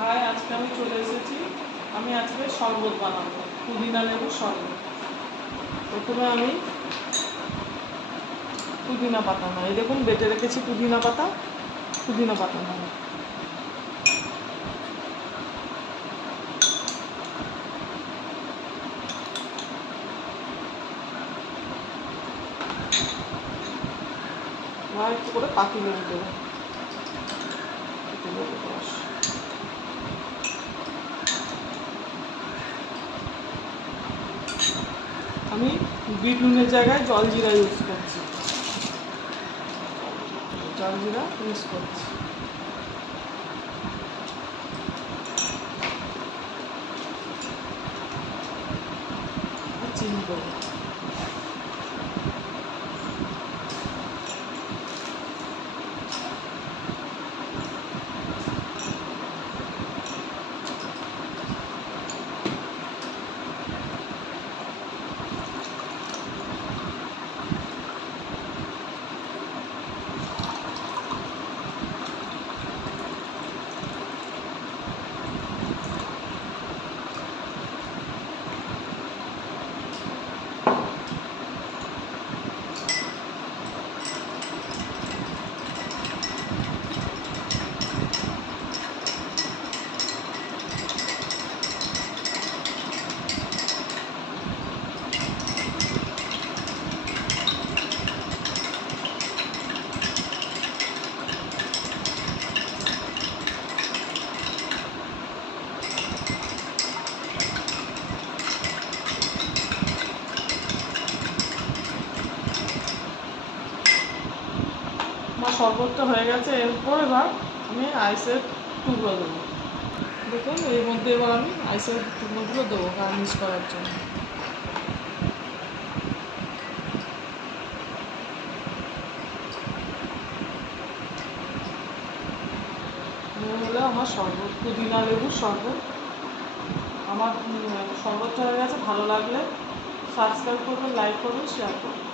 High, আজকে আমি চলে এসেছি। আমি আজকে শরবত বানাবো, পুদিনা লেবুর শরবত। প্রথমে আমি পুদিনা পাতা নয়, এই দেখুন বেটে রেখেছি পুদিনা পাতা নয়। একটু করে পাতি লেবু দেবো, রস। আমি বিট নুনের জায়গায় জলজিরা ইউজ করছি, চিনি দেবো। আমার শরবতটা হয়ে গেছে। এরপর এবার আমি আইসের টুকরো দেবো। দেখুন এর মধ্যে এবার আমি আইসের টুকরোগুলো দেবো গার্নিশ করার জন্য। হলো আমার শরবত, পুদিনা লেবুর শরবত। আমার শরবতটা হয়ে গেছে। ভালো লাগলে সাবস্ক্রাইব করবেন, লাইক করবেন, শেয়ার করবেন।